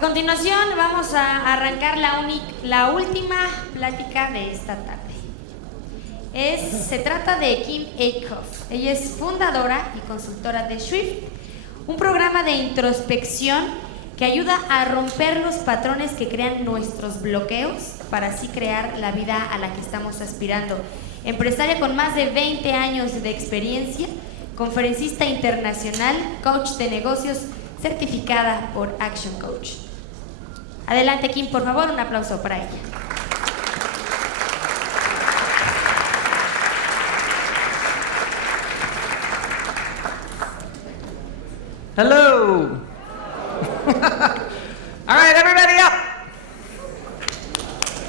A continuación vamos a arrancar la última plática de esta tarde. Se trata de Kim Eickhoff. Ella es fundadora y consultora de Swift, un programa de introspección que ayuda a romper los patrones que crean nuestros bloqueos para así crear la vida a la que estamos aspirando. Empresaria con más de 20 años de experiencia, conferencista internacional, coach de negocios, certificada por Action Coach. Adelante, Kim, por favor, un aplauso para ella. Hello. All right, everybody up.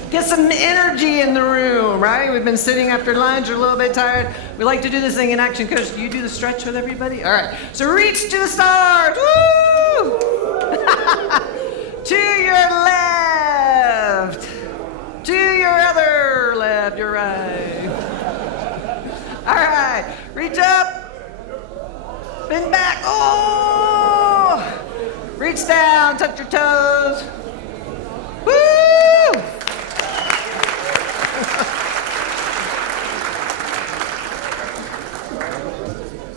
Get some energy in the room, right? We've been sitting after lunch, we're a little bit tired. We like to do this thing in Action Coach. Do you do the stretch with everybody? All right, so reach to the stars. Woo! To your left. To your other left, your right. All right, reach up. Bend back. Oh! Reach down, touch your toes. Woo!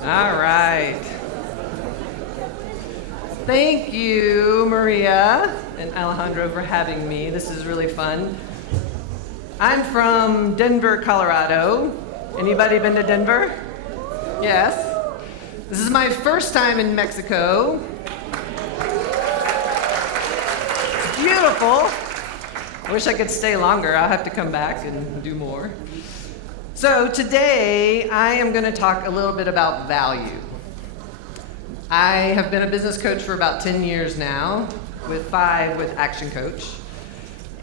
All right. Thank you, Maria and Alejandro, for having me. This is really fun. I'm from Denver, Colorado. Anybody been to Denver? Yes. This is my first time in Mexico. It's beautiful. I wish I could stay longer. I'll have to come back and do more. So today, I am going to talk a little bit about value. I have been a business coach for about 10 years now, with 5 with Action Coach.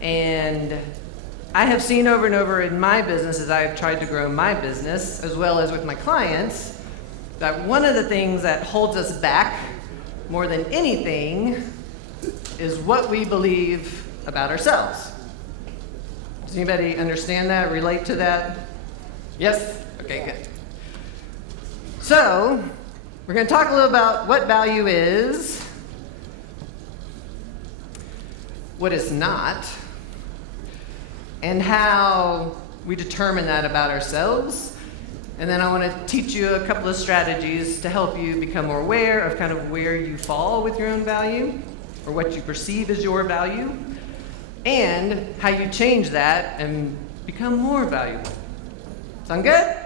And I have seen over and over in my business as I've tried to grow my business, as well as with my clients, that one of the things that holds us back more than anything is what we believe about ourselves. Does anybody understand that, relate to that? Yes? Okay, good. So, we're going to talk a little about what value is, what it's not, and how we determine that about ourselves. And then I want to teach you a couple of strategies to help you become more aware of kind of where you fall with your own value, or what you perceive as your value, and how you change that and become more valuable. Sound good?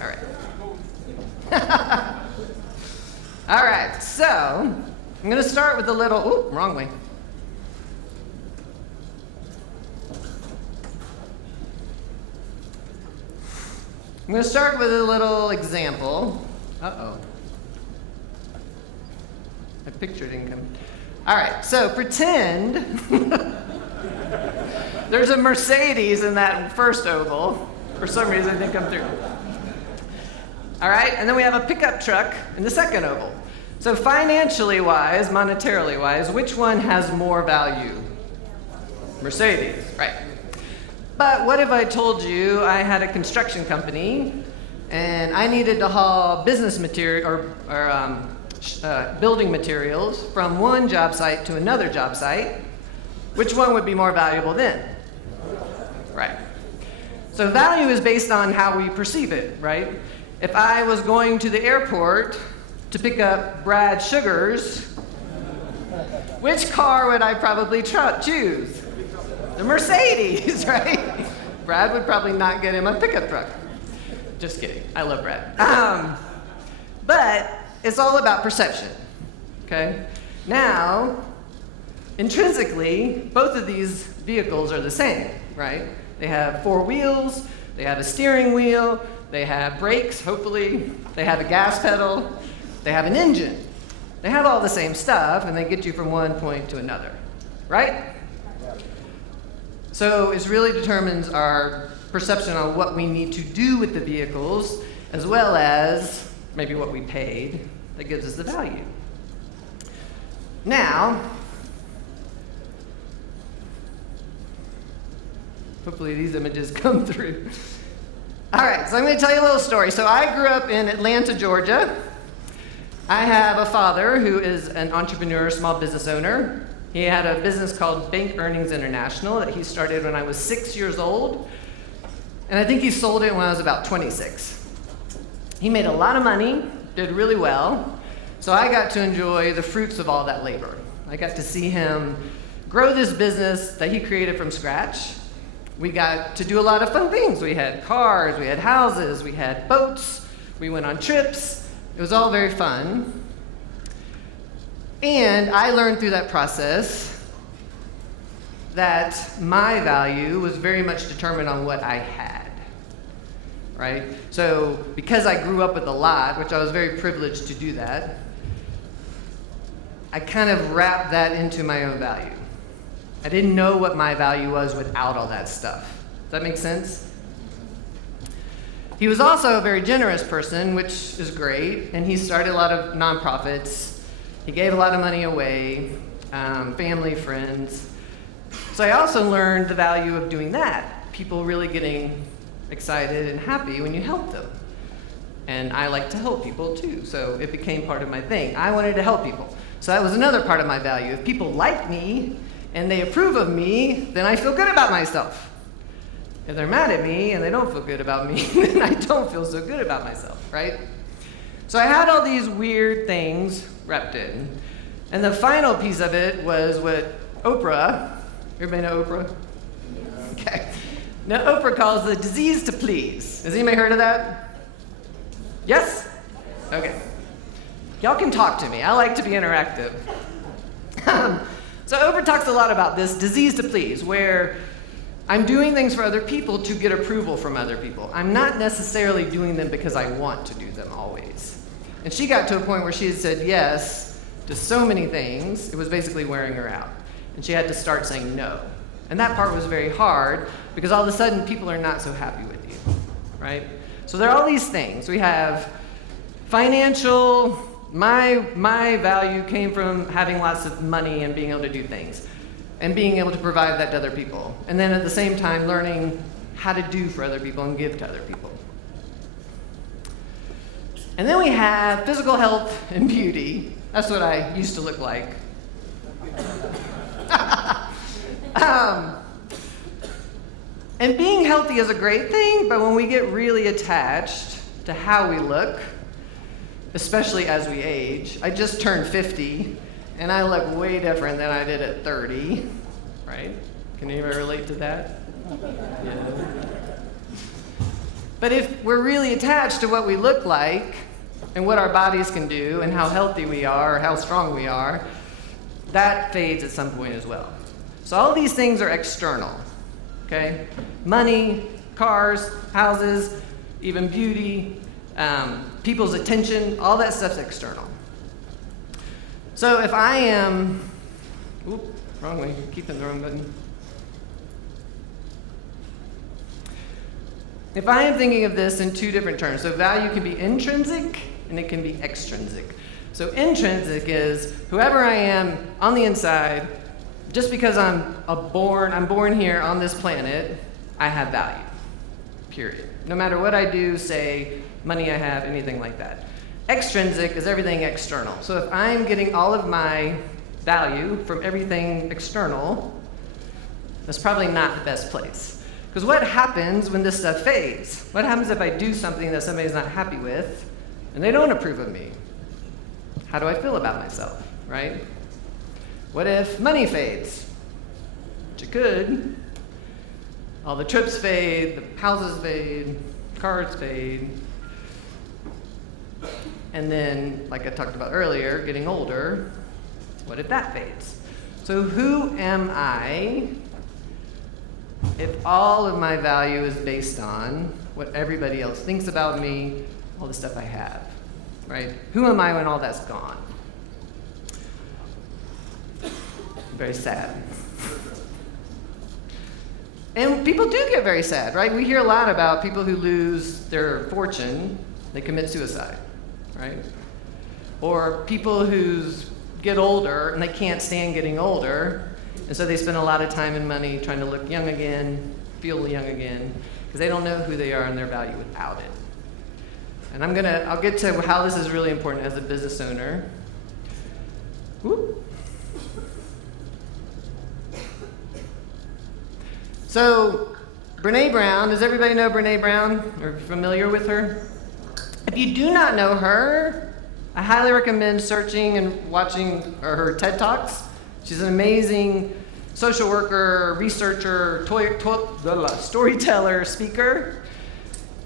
All right. All right, so I'm going to start with a little, ooh, wrong way. I'm going to start with a little example. Uh-oh. My picture didn't come. All right, so pretend there's a Mercedes in that first oval. For some reason, it didn't come through. All right, and then we have a pickup truck in the second oval. So financially wise, monetarily wise, which one has more value? Mercedes, right. But what if I told you I had a construction company and I needed to haul business material or building materials from one job site to another job site? Which one would be more valuable then? Right. So value is based on how we perceive it, right? If I was going to the airport to pick up Brad Sugars, which car would I probably choose? The Mercedes, right? Brad would probably not get him a pickup truck. Just kidding, I love Brad. But it's all about perception, okay? Now, intrinsically, both of these vehicles are the same, right? They have 4 wheels, they have a steering wheel, they have brakes, hopefully, they have a gas pedal, they have an engine. They have all the same stuff, and they get you from one point to another, right? So it really determines our perception on what we need to do with the vehicles, as well as maybe what we paid that gives us the value. Now, hopefully these images come through. All right, so I'm going to tell you a little story. So I grew up in Atlanta, Georgia. I have a father who is an entrepreneur, small business owner. He had a business called Bank Earnings International that he started when I was 6 years old. And I think he sold it when I was about 26. He made a lot of money, did really well. So I got to enjoy the fruits of all that labor. I got to see him grow this business that he created from scratch. We got to do a lot of fun things. We had cars, we had houses, we had boats, we went on trips. It was all very fun. And I learned through that process that my value was very much determined on what I had, right? So because I grew up with a lot, which I was very privileged to do that, I kind of wrapped that into my own value. I didn't know what my value was without all that stuff. Does that make sense? He was also a very generous person, which is great, and he started a lot of nonprofits. He gave a lot of money away, family, friends. So I also learned the value of doing that. People really getting excited and happy when you help them. And I like to help people too, so it became part of my thing. I wanted to help people. So that was another part of my value. If people like me and they approve of me, then I feel good about myself. If they're mad at me and they don't feel good about me, then I don't feel so good about myself, right? So I had all these weird things wrapped in. And the final piece of it was what Oprah, everybody know Oprah? Okay. Now Oprah calls the disease to please. Has anybody heard of that? Yes? Okay. Y'all can talk to me. I like to be interactive. So Oprah talks a lot about this disease to please, where I'm doing things for other people to get approval from other people. I'm not necessarily doing them because I want to do them always. And she got to a point where she had said yes to so many things, it was basically wearing her out. And she had to start saying no. And that part was very hard because all of a sudden people are not so happy with you, right? So there are all these things. We have financial, my value came from having lots of money and being able to do things and being able to provide that to other people. And then at the same time, learning how to do for other people and give to other people. And then we have physical health and beauty. That's what I used to look like. And being healthy is a great thing, but when we get really attached to how we look, especially as we age, I just turned 50, and I look way different than I did at 30, right? Can anybody relate to that? Yeah. But if we're really attached to what we look like, and what our bodies can do, and how healthy we are, or how strong we are, that fades at some point as well. So all these things are external, okay? Money, cars, houses, even beauty, people's attention, all that stuff's external. So if I am, wrong way, keeping the wrong button. If I am thinking of this in two different terms, so value can be intrinsic and it can be extrinsic. So intrinsic is whoever I am on the inside, just because I'm born here on this planet, I have value, period. No matter what I do, say, money I have, anything like that. Extrinsic is everything external. So if I'm getting all of my value from everything external, that's probably not the best place. Because what happens when this stuff fades? What happens if I do something that somebody's not happy with and they don't approve of me? How do I feel about myself, right? What if money fades? Which it could. All the trips fade, the houses fade, cars fade. And then, like I talked about earlier, getting older, what if that fades? So who am I if all of my value is based on what everybody else thinks about me, all the stuff I have, right? Who am I when all that's gone? Very sad. And people do get very sad, right? We hear a lot about people who lose their fortune, they commit suicide, right? Or people who get older and they can't stand getting older, and so they spend a lot of time and money trying to look young again, feel young again, because they don't know who they are and their value without it. And I'll get to how this is really important as a business owner. Whoop. So, Brene Brown, does everybody know Brene Brown? Or familiar with her? If you do not know her, I highly recommend searching and watching her TED Talks. She's an amazing social worker, researcher, storyteller, speaker.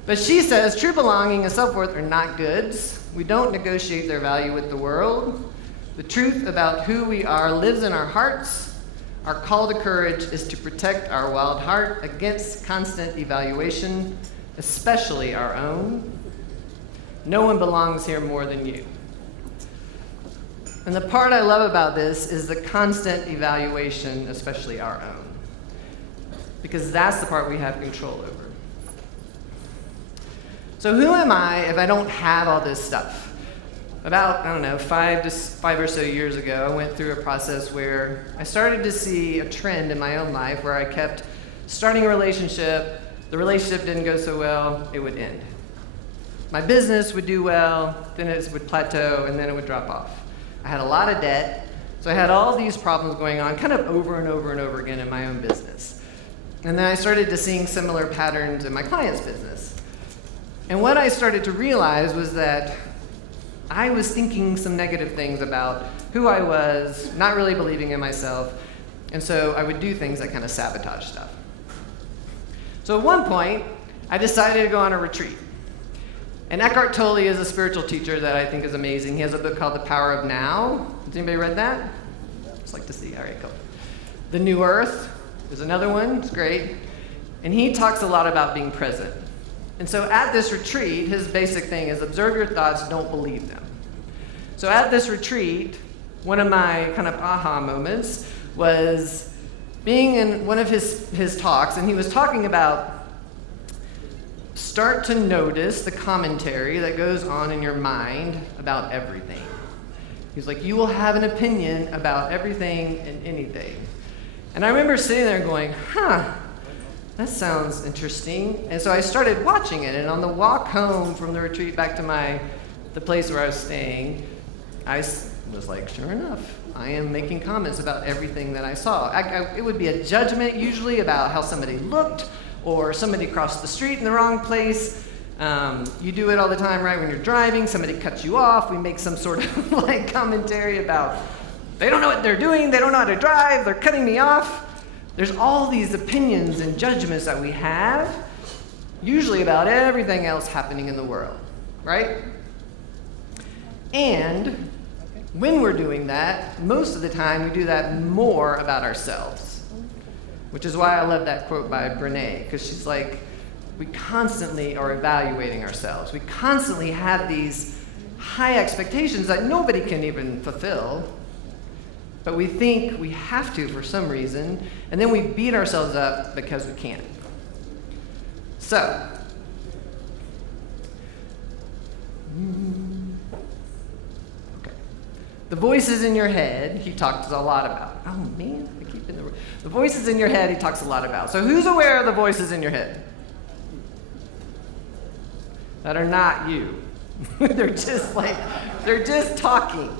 But she says true belonging and self-worth are not goods. We don't negotiate their value with the world. The truth about who we are lives in our hearts. Our call to courage is to protect our wild heart against constant evaluation, especially our own. No one belongs here more than you. And the part I love about this is the constant evaluation, especially our own. Because that's the part we have control over. So who am I if I don't have all this stuff? About, 5 or so years ago, I went through a process where I started to see a trend in my own life where I kept starting a relationship, the relationship didn't go so well, it would end. My business would do well, then it would plateau, and then it would drop off. I had a lot of debt, so I had all these problems going on kind of over and over and over again in my own business. And then I started to seeing similar patterns in my client's business. And what I started to realize was that I was thinking some negative things about who I was, not really believing in myself, and so I would do things that kind of sabotage stuff. So at one point, I decided to go on a retreat. And Eckhart Tolle is a spiritual teacher that I think is amazing. He has a book called The Power of Now. Has anybody read that? Just like to see. All right, cool. The New Earth is another one. It's great. And he talks a lot about being present. And so at this retreat, his basic thing is observe your thoughts, don't believe them. So at this retreat, one of my kind of aha moments was being in one of his talks, and he was talking about start to notice the commentary that goes on in your mind about everything. He's like, you will have an opinion about everything and anything. And I remember sitting there going, that sounds interesting. And so I started watching it, and on the walk home from the retreat back to the place where I was staying, I was like, sure enough, I am making comments about everything that I saw. It would be a judgment usually about how somebody looked, or somebody crossed the street in the wrong place. You do it all the time, right? When you're driving, somebody cuts you off. We make some sort of like commentary about they don't know what they're doing, they don't know how to drive, they're cutting me off. There's all these opinions and judgments that we have, usually about everything else happening in the world, right? And when we're doing that, most of the time we do that more about ourselves. Which is why I love that quote by Brene, because she's like, we constantly are evaluating ourselves. We constantly have these high expectations that nobody can even fulfill, but we think we have to for some reason, and then we beat ourselves up because we can't. So, okay. The voices in your head, he talks a lot about. Oh man, I keep in the voices in your head, he talks a lot about. So who's aware of the voices in your head? That are not you. They're just talking.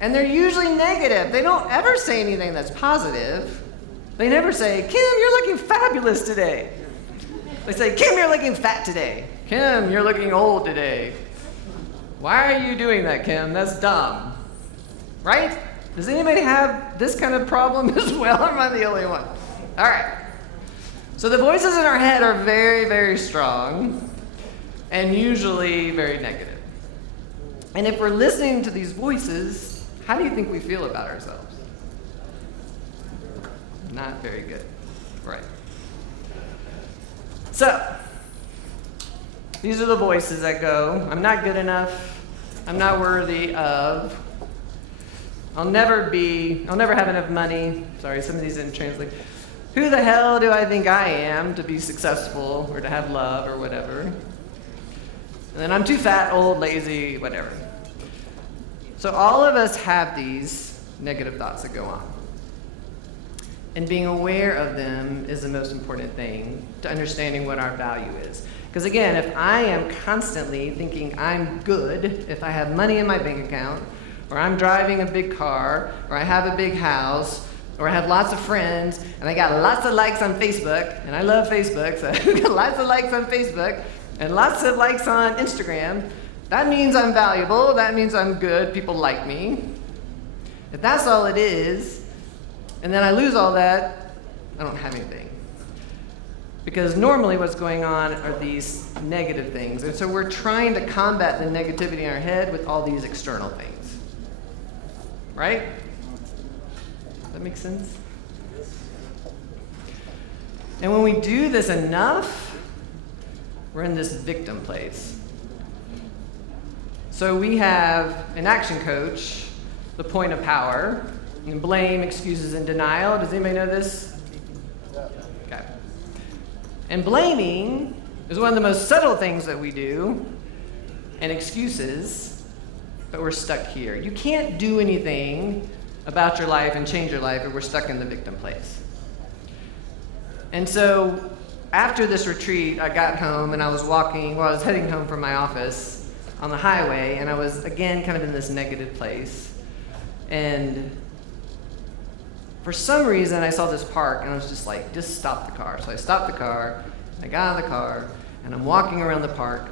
And they're usually negative. They don't ever say anything that's positive. They never say, Kim, you're looking fabulous today. They say, Kim, you're looking fat today. Kim, you're looking old today. Why are you doing that, Kim? That's dumb. Right? Does anybody have this kind of problem as well, or am I the only one? All right. So the voices in our head are very, very strong and usually very negative. And if we're listening to these voices, how do you think we feel about ourselves? Not very good. Right. So, these are the voices that go, I'm not good enough, I'm not worthy of, I'll never have enough money. Sorry, some of these didn't translate. Who the hell do I think I am to be successful or to have love or whatever? And then I'm too fat, old, lazy, whatever. So all of us have these negative thoughts that go on. And being aware of them is the most important thing to understanding what our value is. Because again, if I am constantly thinking I'm good, if I have money in my bank account, or I'm driving a big car, or I have a big house, Or I have lots of friends, and I got lots of likes on Facebook, and I love Facebook, so I got lots of likes on Facebook, and lots of likes on Instagram. That means I'm valuable, that means I'm good, people like me. If that's all it is, and then I lose all that, I don't have anything. Because normally what's going on are these negative things, and so we're trying to combat the negativity in our head with all these external things. Right? That makes sense? And when we do this enough, we're in this victim place. So we have an action coach, the point of power, and blame, excuses, and denial. Does anybody know this? Okay. And blaming is one of the most subtle things that we do, and excuses, but we're stuck here. You can't do anything about your life and change your life if we're stuck in the victim place. And so after this retreat, I got home and I was I was heading home from my office on the highway, and I was again kind of in this negative place. And for some reason I saw this park and I was just like, just stop the car. So I stopped the car, I got out of the car, and I'm walking around the park,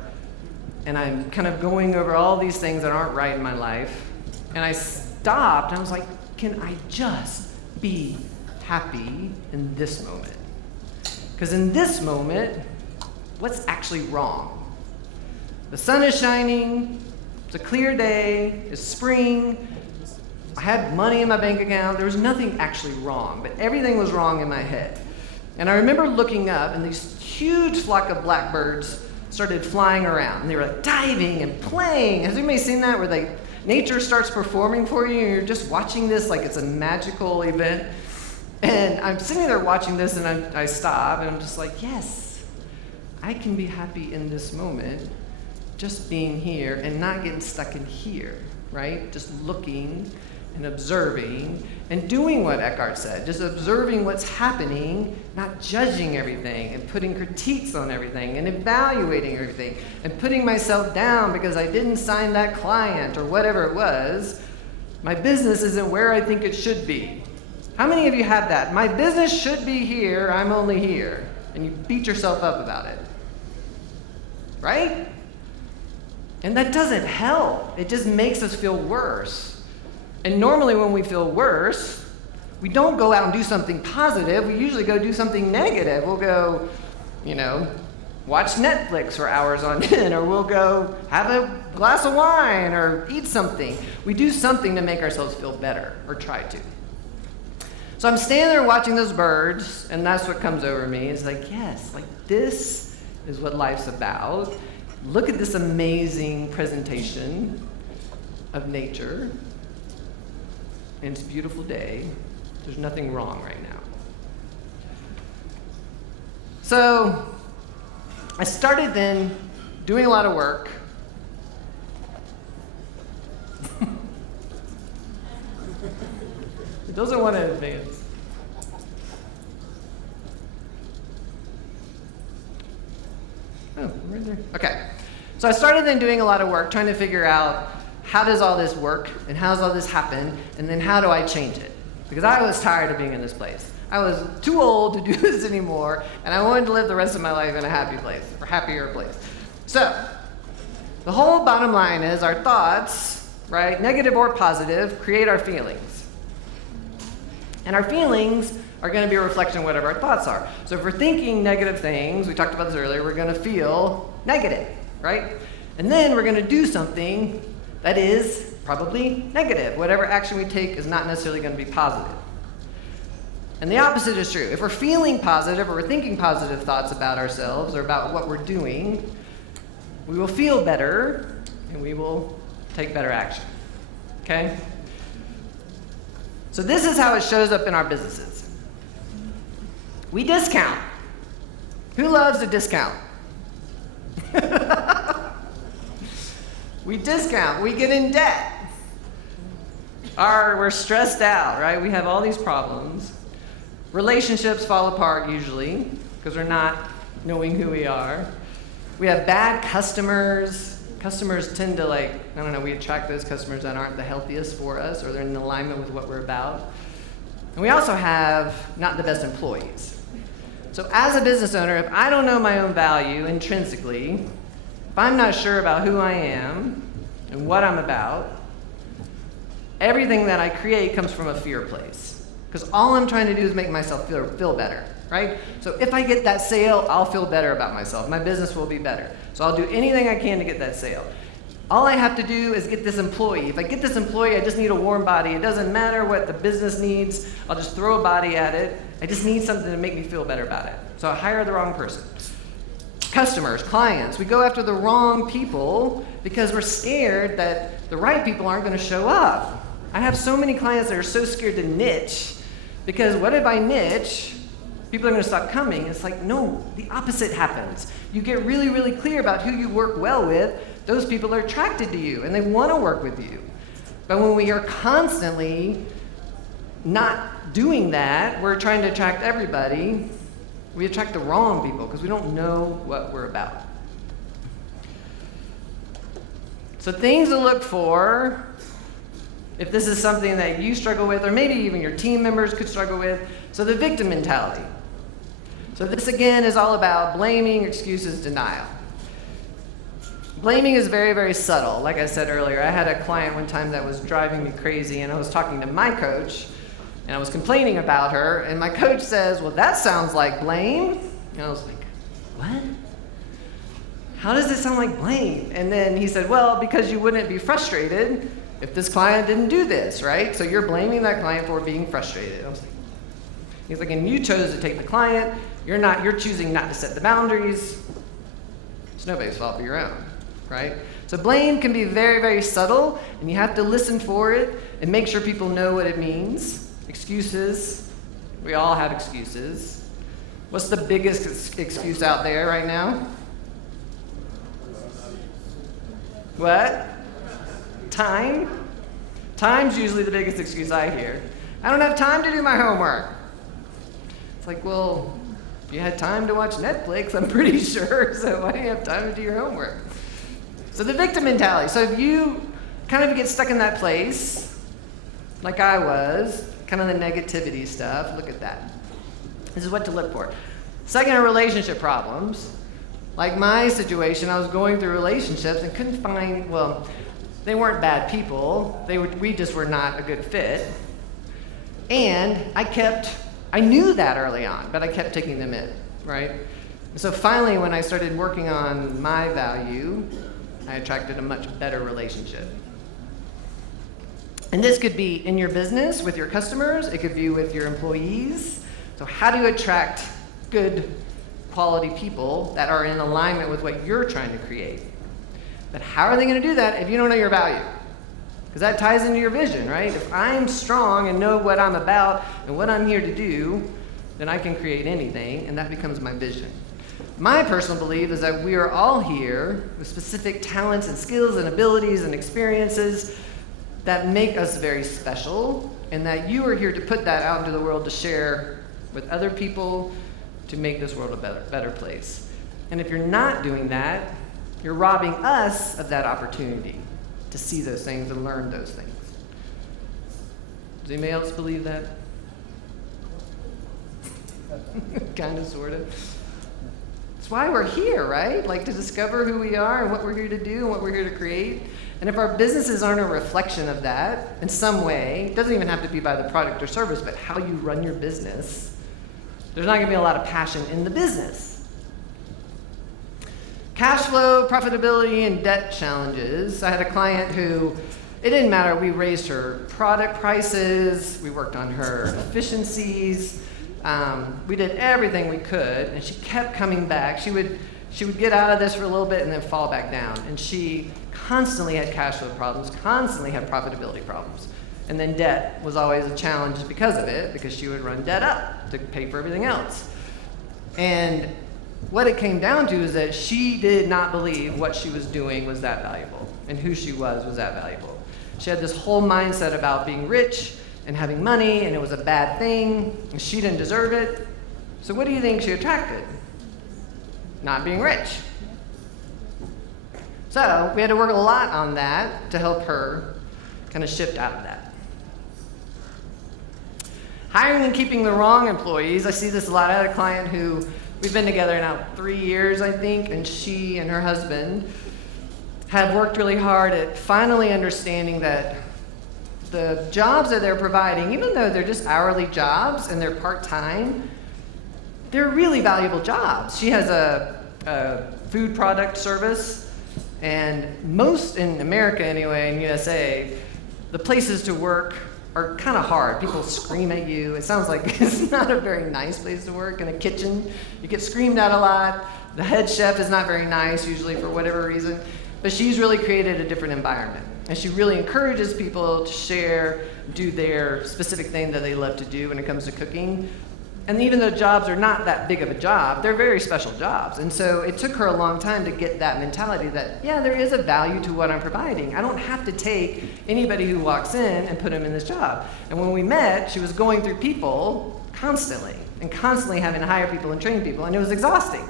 and I'm kind of going over all these things that aren't right in my life. And I stopped and I was like, can I just be happy in this moment? Because in this moment, what's actually wrong? The sun is shining, it's a clear day, it's spring, I had money in my bank account, there was nothing actually wrong, but everything was wrong in my head. And I remember looking up, and these huge flock of blackbirds started flying around, and they were like diving and playing. Has anybody seen that, where nature starts performing for you, and you're just watching this like it's a magical event? And I'm sitting there watching this, and I stop, and I'm just like, yes, I can be happy in this moment, just being here and not getting stuck in here, right? Just looking and observing and doing what Eickhoff said, just observing what's happening, not judging everything and putting critiques on everything and evaluating everything and putting myself down because I didn't sign that client or whatever it was. My business isn't where I think it should be. How many of you have that? My business should be here, I'm only here. And you beat yourself up about it. Right? And that doesn't help. It just makes us feel worse. And normally when we feel worse, we don't go out and do something positive. We usually go do something negative. We'll go, watch Netflix for hours on end, or we'll go have a glass of wine or eat something. We do something to make ourselves feel better, or try to. So I'm standing there watching those birds, and that's what comes over me. It's like, yes, like this is what life's about. Look at this amazing presentation of nature. And it's a beautiful day. There's nothing wrong right now. So I started then doing a lot of work. It doesn't want to advance. Oh, right there. Okay. So I started then doing a lot of work, trying to figure out, how does all this work, and how does all this happen, and then how do I change it? Because I was tired of being in this place. I was too old to do this anymore, and I wanted to live the rest of my life in a happy place, or happier place. So, the whole bottom line is our thoughts, right, negative or positive, create our feelings. And our feelings are going to be a reflection of whatever our thoughts are. So if we're thinking negative things, we talked about this earlier, we're going to feel negative, right? And then we're going to do something that is probably negative. Whatever action we take is not necessarily going to be positive. And the opposite is true. If we're feeling positive or we're thinking positive thoughts about ourselves or about what we're doing, we will feel better and we will take better action. Okay? So this is how it shows up in our businesses. We discount. Who loves a discount? We discount, we get in debt. We're stressed out, right? We have all these problems. Relationships fall apart usually because we're not knowing who we are. We have bad customers. Customers tend to we attract those customers that aren't the healthiest for us or they're in alignment with what we're about. And we also have not the best employees. So as a business owner, if I don't know my own value intrinsically, if I'm not sure about who I am and what I'm about, everything that I create comes from a fear place. Because all I'm trying to do is make myself feel better, right? So if I get that sale, I'll feel better about myself. My business will be better. So I'll do anything I can to get that sale. All I have to do is get this employee. If I get this employee, I just need a warm body. It doesn't matter what the business needs. I'll just throw a body at it. I just need something to make me feel better about it. So I hire the wrong person. Customers, clients, we go after the wrong people because we're scared that the right people aren't going to show up. I have so many clients that are so scared to niche because what if I niche? People are going to stop coming. It's like, no, the opposite happens. You get really, really clear about who you work well with. Those people are attracted to you and they want to work with you. But when we are constantly not doing that, we're trying to attract everybody, we attract the wrong people because we don't know what we're about. So things to look for, if this is something that you struggle with, or maybe even your team members could struggle with, so the victim mentality. So this again is all about blaming, excuses, denial. Blaming is very, very subtle. Like I said earlier, I had a client one time that was driving me crazy, and I was talking to my coach, and I was complaining about her, and my coach says, well, that sounds like blame. And I was like, what? How does this sound like blame? And then he said, well, because you wouldn't be frustrated if this client didn't do this, right? So you're blaming that client for being frustrated. I was like, he's like, and you chose to take the client. You're choosing not to set the boundaries. It's nobody's fault but your own. Right? So blame can be very, very subtle, and you have to listen for it and make sure people know what it means. Excuses. We all have excuses. What's the biggest excuse out there right now? What? Time? Time's usually the biggest excuse I hear. I don't have time to do my homework. It's like, well, if you had time to watch Netflix, I'm pretty sure, so why do you have time to do your homework? So the victim mentality. So if you kind of get stuck in that place, like I was, kind of the negativity stuff, look at that. This is what to look for. Second are relationship problems. Like my situation, I was going through relationships and couldn't find, well, they weren't bad people. We just were not a good fit. And I knew that early on, but I kept taking them in, right? And so finally, when I started working on my value, I attracted a much better relationship. And this could be in your business with your customers. It could be with your employees. So how do you attract good quality people that are in alignment with what you're trying to create? But how are they going to do that if you don't know your value? Because that ties into your vision, right? If I'm strong and know what I'm about and what I'm here to do, then I can create anything, and that becomes my vision. My personal belief is that we are all here with specific talents and skills and abilities and experiences that make us very special, and that you are here to put that out into the world to share with other people to make this world a better place. And if you're not doing that, you're robbing us of that opportunity to see those things and learn those things. Does anybody else believe that? Kind of, sort of. That's why we're here, right? Like to discover who we are and what we're here to do and what we're here to create. And if our businesses aren't a reflection of that in some way, it doesn't even have to be by the product or service, but how you run your business, there's not going to be a lot of passion in the business. Cash flow, profitability, and debt challenges. I had a client who, it didn't matter, we raised her product prices, we worked on her efficiencies, we did everything we could, and she kept coming back. She would get out of this for a little bit and then fall back down. And she constantly had cash flow problems, constantly had profitability problems. And then debt was always a challenge because of it, because she would run debt up to pay for everything else. And what it came down to is that she did not believe what she was doing was that valuable, and who she was that valuable. She had this whole mindset about being rich and having money, and it was a bad thing, and she didn't deserve it. So what do you think she attracted? Not being rich. So we had to work a lot on that to help her kind of shift out of that. Hiring and keeping the wrong employees. I see this a lot. I had a client who, we've been together now 3 years, I think, and she and her husband have worked really hard at finally understanding that the jobs that they're providing, even though they're just hourly jobs and they're part-time, they're really valuable jobs. She has a food product service, and most in America anyway, in USA, the places to work are kind of hard. People scream at you. It sounds like it's not a very nice place to work. In a kitchen, you get screamed at a lot. The head chef is not very nice, usually for whatever reason. But she's really created a different environment. And she really encourages people to share, do their specific thing that they love to do when it comes to cooking. And even though jobs are not that big of a job, they're very special jobs. And so it took her a long time to get that mentality that, yeah, there is a value to what I'm providing. I don't have to take anybody who walks in and put them in this job. And when we met, she was going through people constantly and constantly having to hire people and train people, and it was exhausting.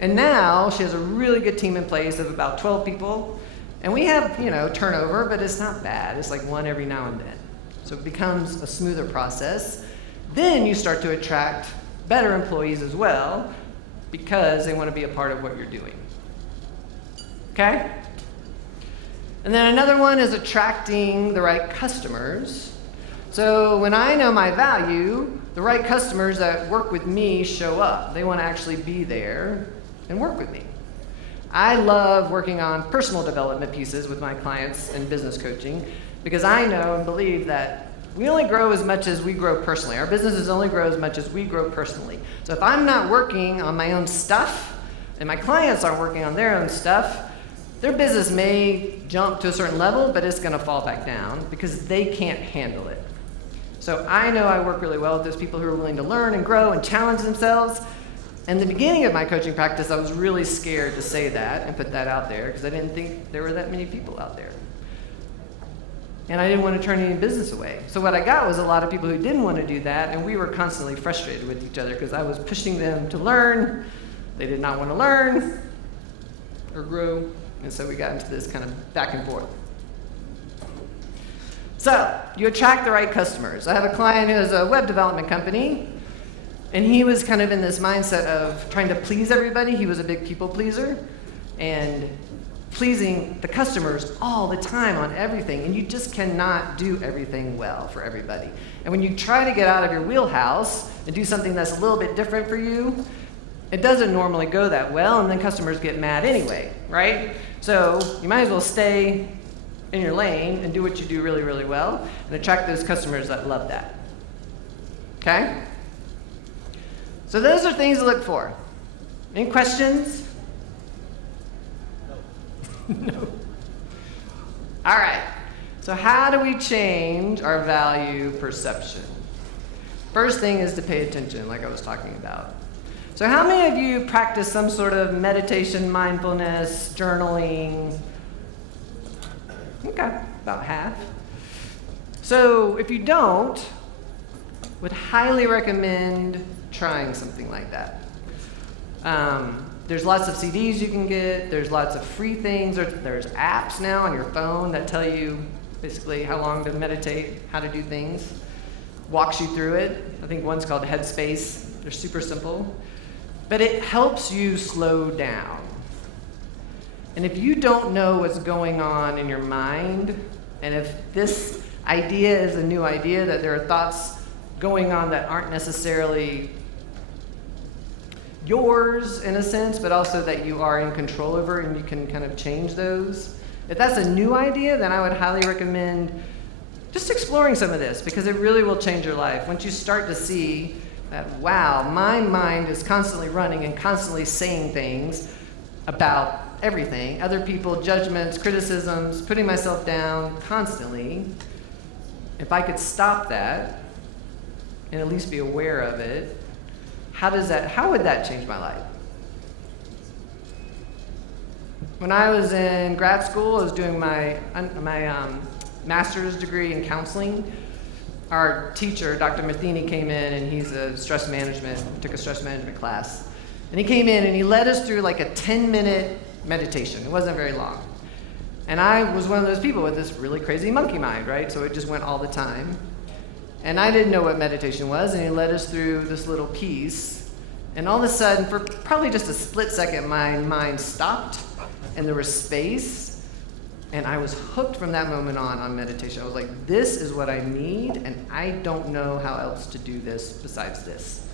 And now she has a really good team in place of about 12 people. And we have, turnover, but it's not bad. It's like one every now and then. So it becomes a smoother process. Then you start to attract better employees as well because they want to be a part of what you're doing. Okay? And then another one is attracting the right customers. So when I know my value, the right customers that work with me show up. They want to actually be there and work with me. I love working on personal development pieces with my clients in business coaching because I know and believe that we only grow as much as we grow personally. Our businesses only grow as much as we grow personally. So if I'm not working on my own stuff and my clients aren't working on their own stuff, their business may jump to a certain level, but it's going to fall back down because they can't handle it. So I know I work really well with those people who are willing to learn and grow and challenge themselves. In the beginning of my coaching practice, I was really scared to say that and put that out there because I didn't think there were that many people out there. And I didn't want to turn any business away. So what I got was a lot of people who didn't want to do that, and we were constantly frustrated with each other because I was pushing them to learn. They did not want to learn or grow, and so we got into this kind of back and forth. So you attract the right customers. I have a client who has a web development company, and he was kind of in this mindset of trying to please everybody. He was a big people pleaser, and pleasing the customers all the time on everything, and you just cannot do everything well for everybody. And when you try to get out of your wheelhouse and do something that's a little bit different for you, it doesn't normally go that well, and then customers get mad anyway, right? So you might as well stay in your lane and do what you do really, really well and attract those customers that love that. Okay? So those are things to look for. Any questions? No. All right. So how do we change our value perception? First thing is to pay attention, like I was talking about. So how many of you practice some sort of meditation, mindfulness, journaling? Okay, about half. So if you don't, would highly recommend trying something like that. There's lots of CDs you can get. There's lots of free things. There's apps now on your phone that tell you basically how long to meditate, how to do things, walks you through it. I think one's called Headspace. They're super simple. But it helps you slow down. And if you don't know what's going on in your mind, and if this idea is a new idea, that there are thoughts going on that aren't necessarily yours in a sense, but also that you are in control over and you can kind of change those. If that's a new idea, then I would highly recommend just exploring some of this because it really will change your life. Once you start to see that, wow, my mind is constantly running and constantly saying things about everything, other people, judgments, criticisms, putting myself down constantly. If I could stop that and at least be aware of it, how would that change my life? When I was in grad school, I was doing my master's degree in counseling. Our teacher, Dr. Matheny, came in, and he's took a stress management class. And he came in and he led us through like a 10-minute meditation. It wasn't very long. And I was one of those people with this really crazy monkey mind, right? So it just went all the time. And I didn't know what meditation was, and he led us through this little piece. And all of a sudden, for probably just a split second, my mind stopped, and there was space. And I was hooked from that moment on meditation. I was like, this is what I need, and I don't know how else to do this besides this.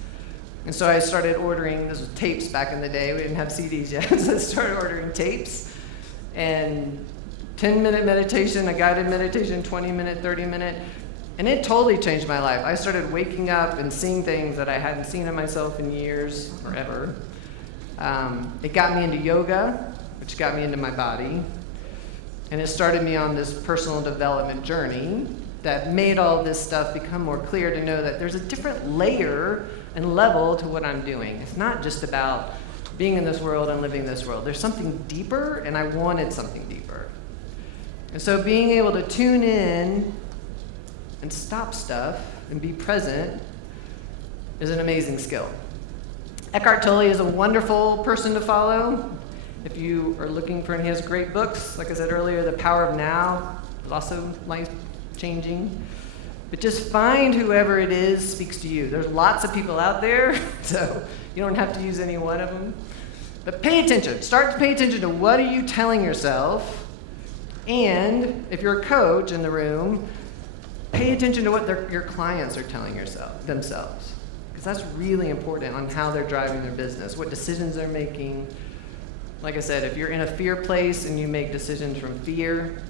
And so I started ordering, this was tapes back in the day, we didn't have CDs yet, so I started ordering tapes. And 10-minute meditation, a guided meditation, 20-minute, 30-minute. And it totally changed my life. I started waking up and seeing things that I hadn't seen in myself in years or ever. It got me into yoga, which got me into my body. And it started me on this personal development journey that made all this stuff become more clear to know that there's a different layer and level to what I'm doing. It's not just about being in this world and living this world. There's something deeper, and I wanted something deeper. And so being able to tune in and stop stuff and be present is an amazing skill. Eckhart Tolle is a wonderful person to follow. If you are looking for, and he has great books, like I said earlier, The Power of Now is also life-changing. But just find whoever it is speaks to you. There's lots of people out there, so you don't have to use any one of them. But pay attention. Start to pay attention to what are you telling yourself. And if you're a coach in the room, pay attention to what your clients are telling themselves. Because that's really important on how they're driving their business, what decisions they're making. Like I said, if you're in a fear place and you make decisions from fear,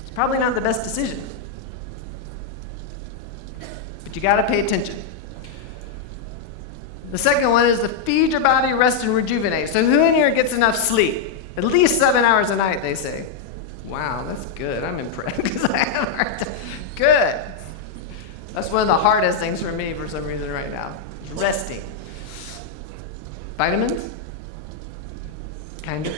it's probably not the best decision. But you gotta pay attention. The second one is to feed your body, rest, and rejuvenate. So who in here gets enough sleep? At least 7 hours a night, they say. Wow, that's good. I'm impressed because I have a hard time. Good. That's one of the hardest things for me for some reason right now. Resting. Vitamins? Kind of.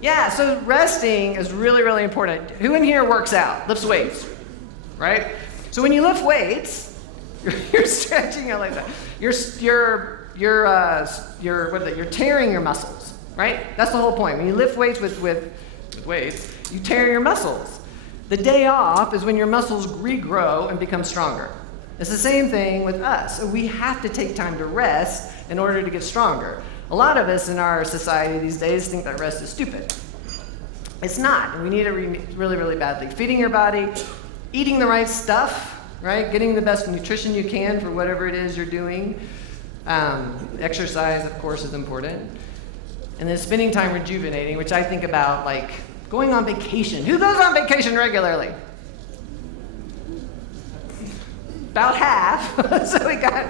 Yeah, so resting is really, really important. Who in here works out, lifts weights, right? So when you lift weights, you're stretching out like that. You're tearing your muscles, right? That's the whole point. When you lift weights with weights, you tear your muscles. The day off is when your muscles regrow and become stronger. It's the same thing with us. So we have to take time to rest in order to get stronger. A lot of us in our society these days think that rest is stupid. It's not, and we need it really, really badly. Feeding your body, eating the right stuff, right? Getting the best nutrition you can for whatever it is you're doing. Exercise, of course, is important. And then spending time rejuvenating, which I think about like going on vacation. Who goes on vacation regularly? About half. So we got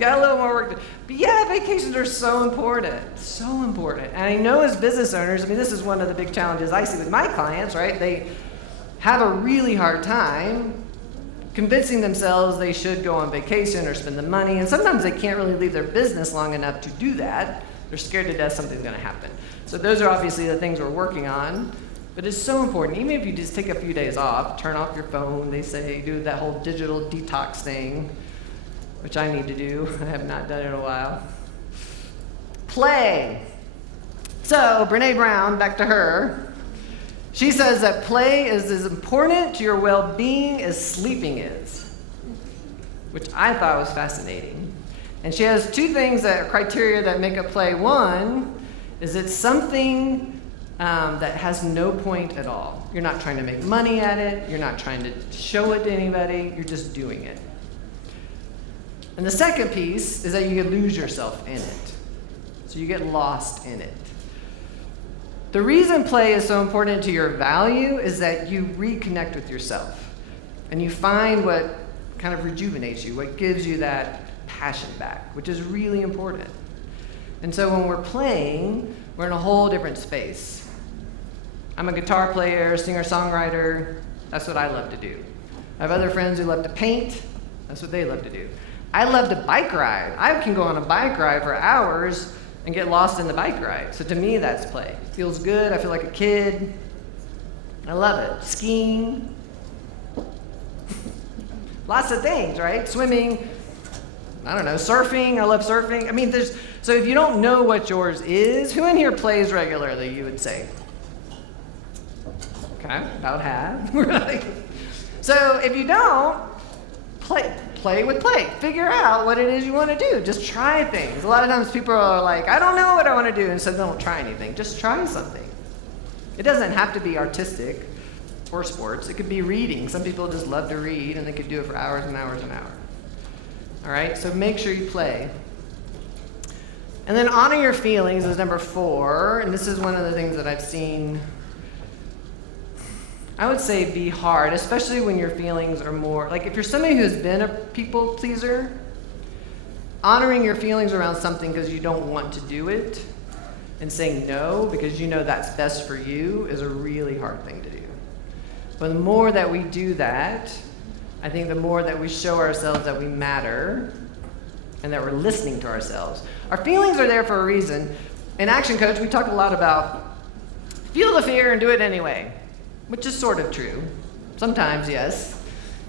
a little more work to do. But yeah, vacations are so important. So important. And I know as business owners, I mean, this is one of the big challenges I see with my clients, right? They have a really hard time convincing themselves they should go on vacation or spend the money. And sometimes they can't really leave their business long enough to do that. They're scared to death something's going to happen. So those are obviously the things we're working on. But it's so important. Even if you just take a few days off, turn off your phone, they say, do that whole digital detox thing, which I need to do. I have not done it in a while. Play. So Brene Brown, back to her, she says that play is as important to your well-being as sleeping is, which I thought was fascinating. And she has two things criteria that make up play. One is it's something that has no point at all. You're not trying to make money at it. You're not trying to show it to anybody. You're just doing it. And the second piece is that you lose yourself in it. So you get lost in it. The reason play is so important to your value is that you reconnect with yourself. And you find what kind of rejuvenates you, what gives you that passion back, which is really important. And so when we're playing, we're in a whole different space. I'm a guitar player, singer-songwriter. That's what I love to do. I have other friends who love to paint. That's what they love to do. I love to bike ride. I can go on a bike ride for hours and get lost in the bike ride. So to me, that's play. It feels good. I feel like a kid. I love it. Skiing. Lots of things, right? Swimming. I don't know, surfing. I love surfing. I mean, so if you don't know what yours is, who in here plays regularly, you would say? Okay, about half. Right? So if you don't, play with play. Figure out what it is you want to do. Just try things. A lot of times people are like, I don't know what I want to do, and so they don't try anything. Just try something. It doesn't have to be artistic or sports. It could be reading. Some people just love to read, and they could do it for hours and hours and hours. All right, so make sure you play. And then honor your feelings is number 4, and this is one of the things that I've seen, I would say, be hard, especially when your feelings are more, like if you're somebody who's been a people pleaser, honoring your feelings around something because you don't want to do it and saying no because you know that's best for you is a really hard thing to do. But the more that we do that, I think the more that we show ourselves that we matter and that we're listening to ourselves. Our feelings are there for a reason. In Action Coach, we talk a lot about feel the fear and do it anyway, which is sort of true. Sometimes, yes.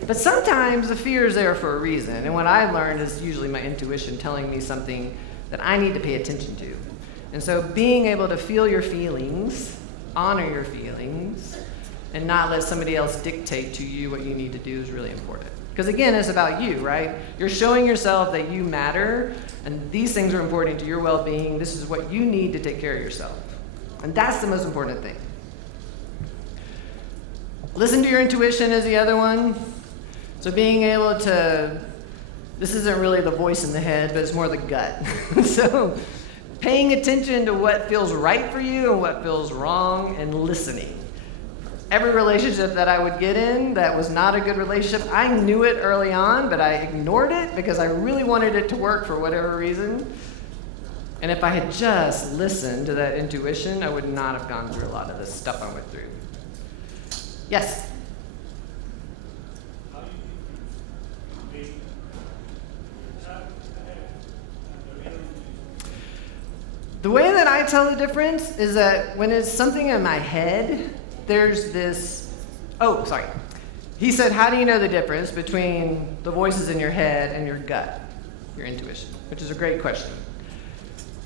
But sometimes the fear is there for a reason. And what I've learned is usually my intuition telling me something that I need to pay attention to. And so being able to feel your feelings, honor your feelings, and not let somebody else dictate to you what you need to do is really important. Because again, it's about you, right? You're showing yourself that you matter, and these things are important to your well-being. This is what you need to take care of yourself. And that's the most important thing. Listen to your intuition is the other one. So being able to, this isn't really the voice in the head, but it's more the gut. So paying attention to what feels right for you and what feels wrong and listening. Every relationship that I would get in that was not a good relationship, I knew it early on, but I ignored it because I really wanted it to work for whatever reason. And if I had just listened to that intuition, I would not have gone through a lot of this stuff I went through. Yes? The way that I tell the difference is that when it's something in my head, there's this, He said, how do you know the difference between the voices in your head and your gut, your intuition? Which is a great question.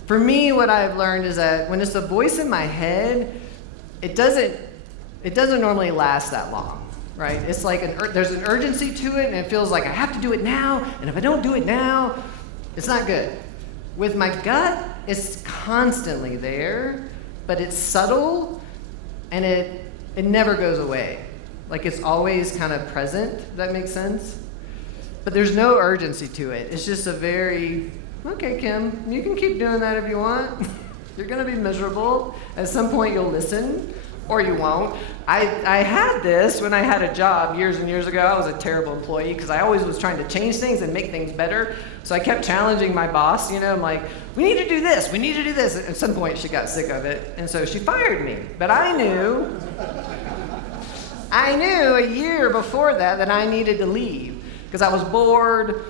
For me, what I've learned is that when it's the voice in my head, it doesn't normally last that long, right? It's like there's an urgency to it, and it feels like I have to do it now, and if I don't do it now, it's not good. With my gut, it's constantly there, but it's subtle, and it never goes away. Like it's always kind of present, if that makes sense. But there's no urgency to it. It's just a very, okay, Kim, you can keep doing that if you want. You're gonna be miserable. At some point you'll listen, or you won't. I had this when I had a job years and years ago. I was a terrible employee because I always was trying to change things and make things better. So I kept challenging my boss, I'm like, we need to do this, we need to do this. At some point she got sick of it, and so she fired me. But I knew a year before that I needed to leave because I was bored.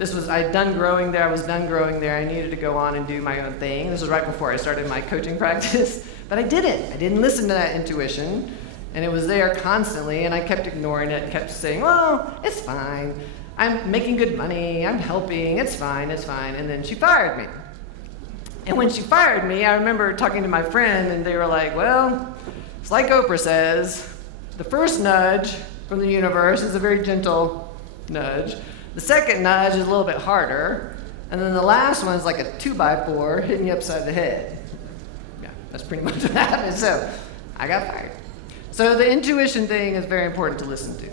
I'd done growing there, I was done growing there. I needed to go on and do my own thing. This was right before I started my coaching practice. But I didn't listen to that intuition, and it was there constantly, and I kept ignoring it, kept saying, well, it's fine. I'm making good money, I'm helping, it's fine. And then she fired me. And when she fired me, I remember talking to my friend, and they were like, well, it's like Oprah says, the first nudge from the universe is a very gentle nudge. The second nudge is a little bit harder, and then the last one is like a 2x4 hitting you upside the head. Yeah, that's pretty much what happened. So I got fired. So the intuition thing is very important to listen to.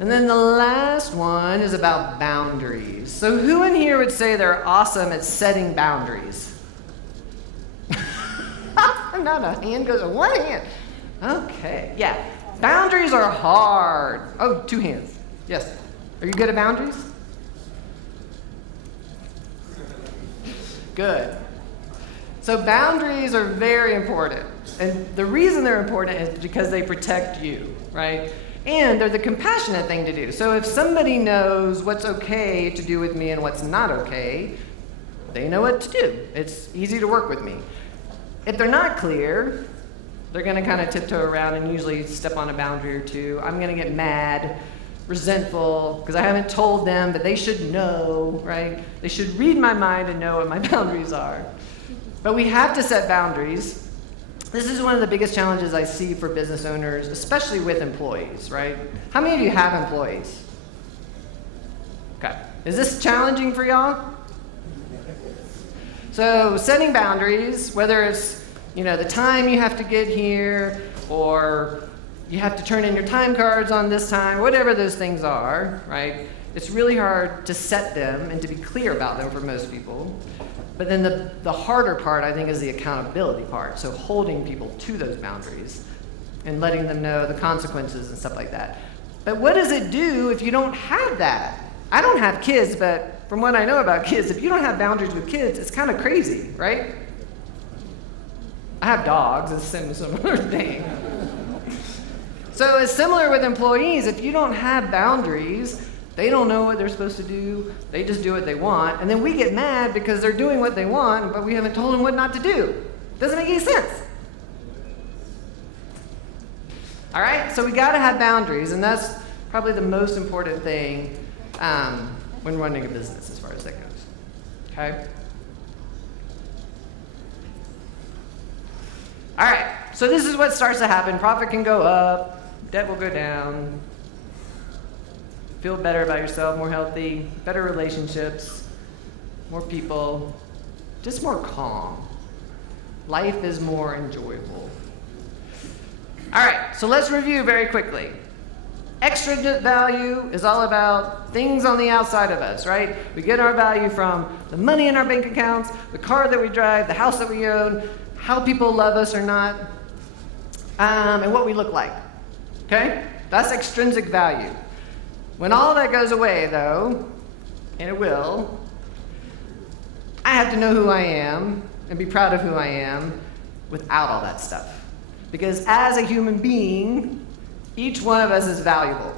And then the last one is about boundaries. So who in here would say they're awesome at setting boundaries? Not a hand goes, one hand. Okay, yeah. Boundaries are hard. Oh, 2 hands. Yes. Are you good at boundaries? Good. So boundaries are very important. And the reason they're important is because they protect you, right? And they're the compassionate thing to do. So if somebody knows what's okay to do with me and what's not okay, they know what to do. It's easy to work with me. If they're not clear, they're going to kind of tiptoe around and usually step on a boundary or two. I'm going to get mad, resentful, because I haven't told them, but they should know, right? They should read my mind and know what my boundaries are. But we have to set boundaries. This is one of the biggest challenges I see for business owners, especially with employees, right? How many of you have employees? Okay. Is this challenging for y'all? So setting boundaries, whether it's, the time you have to get here, or you have to turn in your time cards on this time, whatever those things are, right? It's really hard to set them and to be clear about them for most people. But then the harder part, I think, is the accountability part. So holding people to those boundaries and letting them know the consequences and stuff like that. But what does it do if you don't have that? I don't have kids, but from what I know about kids, if you don't have boundaries with kids, it's kind of crazy, right? I have dogs, it's a similar thing. So it's similar with employees. If you don't have boundaries, they don't know what they're supposed to do. They just do what they want. And then we get mad because they're doing what they want, but we haven't told them what not to do. Doesn't make any sense. All right, so we got to have boundaries, and that's probably the most important thing when running a business as far as that goes. Okay? All right, so this is what starts to happen. Profit can go up, debt will go down, feel better about yourself, more healthy, better relationships, more people, just more calm. Life is more enjoyable. All right, so let's review very quickly. Extrinsic value is all about things on the outside of us, right? We get our value from the money in our bank accounts, the car that we drive, the house that we own, how people love us or not, and what we look like, okay? That's extrinsic value. When all that goes away, though, and it will, I have to know who I am and be proud of who I am without all that stuff. Because as a human being, each one of us is valuable.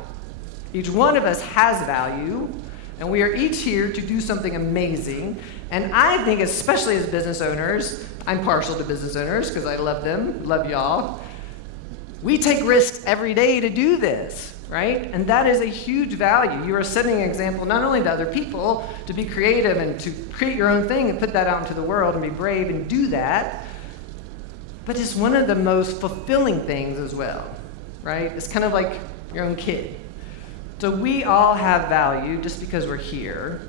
Each one of us has value, and we are each here to do something amazing. And I think, especially as business owners, I'm partial to business owners because I love them, love y'all. We take risks every day to do this, right? And that is a huge value. You are setting an example not only to other people to be creative and to create your own thing and put that out into the world and be brave and do that, but it's one of the most fulfilling things as well, right? It's kind of like your own kid. So we all have value just because we're here.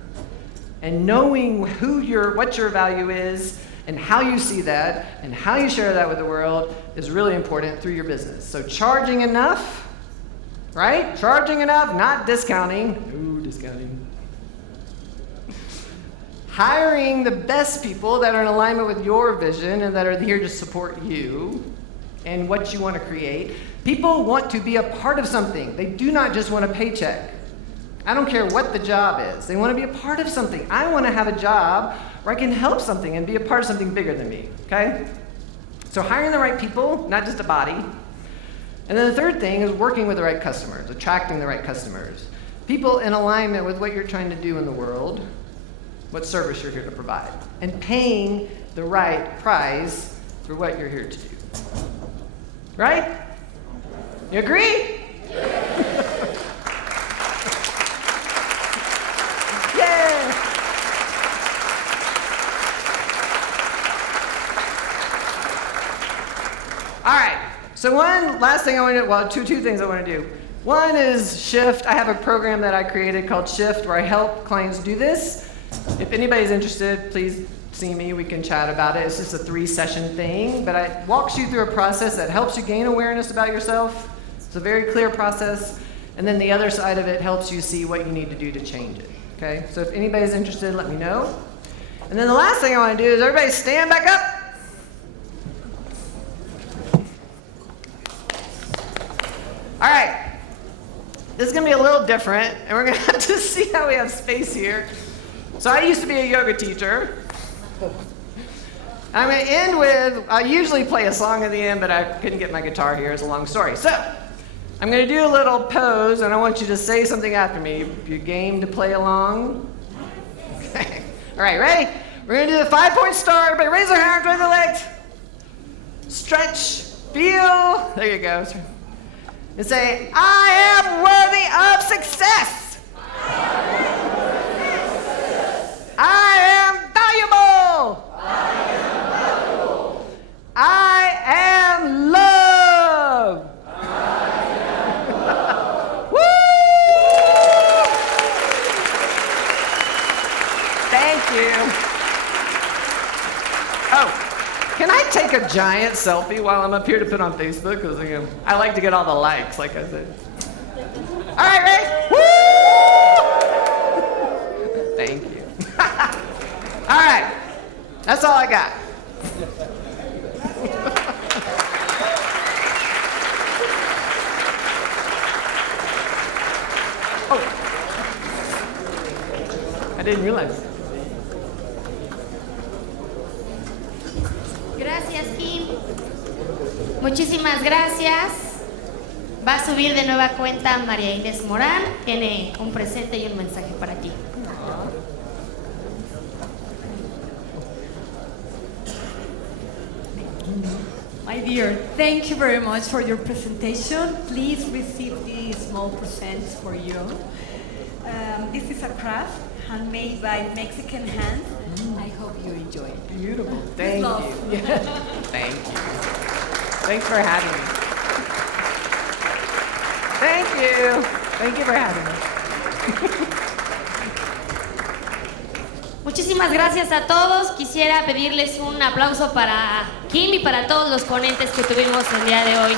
And knowing what your value is and how you see that and how you share that with the world is really important through your business. So charging enough, right? Charging enough, not discounting. No discounting. Hiring the best people that are in alignment with your vision and that are here to support you and what you want to create. People want to be a part of something. They do not just want a paycheck. I don't care what the job is. They want to be a part of something. I want to have a job where I can help something and be a part of something bigger than me, okay? So hiring the right people, not just a body. And then the third thing is working with the right customers, attracting the right customers. People in alignment with what you're trying to do in the world, what service you're here to provide, and paying the right price for what you're here to do. Right? You agree? Yeah. All right. So one last thing I want to do, well, two things I want to do. One is Shift. I have a program that I created called Shift where I help clients do this. If anybody's interested, please see me. We can chat about it. It's just a 3-session thing, but it walks you through a process that helps you gain awareness about yourself. It's a very clear process. And then the other side of it helps you see what you need to do to change it. Okay? So if anybody's interested, let me know. And then the last thing I want to do is everybody stand back up. All right. This is going to be a little different, and we're going to have to see how we have space here. So I used to be a yoga teacher. I'm going to end with, I usually play a song at the end, but I couldn't get my guitar here. It's a long story. So I'm going to do a little pose, and I want you to say something after me. You game to play along? Okay. All right, ready? We're going to do the 5-point star. Everybody raise their hands, raise their legs. Stretch, feel. There you go. And say, I am worthy of success. I am valuable. I am a giant selfie while I'm up here to put on Facebook because I like to get all the likes, like I said. All right, Ray. Woo! Thank you. All right, that's all I got. Oh, I didn't realize. Gracias, Kim. Muchísimas gracias. Va a subir de nueva cuenta María Inés Morán. Tiene un presente y un mensaje para ti. My dear, thank you very much for your presentation. Please receive these small presents for you. This is a craft handmade by Mexican hands. I hope you enjoy it. Beautiful. Thank love. you. Thank you. Thanks for having me. Thank you. Thank you for having me. Muchísimas gracias a todos. Quisiera pedirles un aplauso para Kim y para todos los ponentes que tuvimos el día de hoy.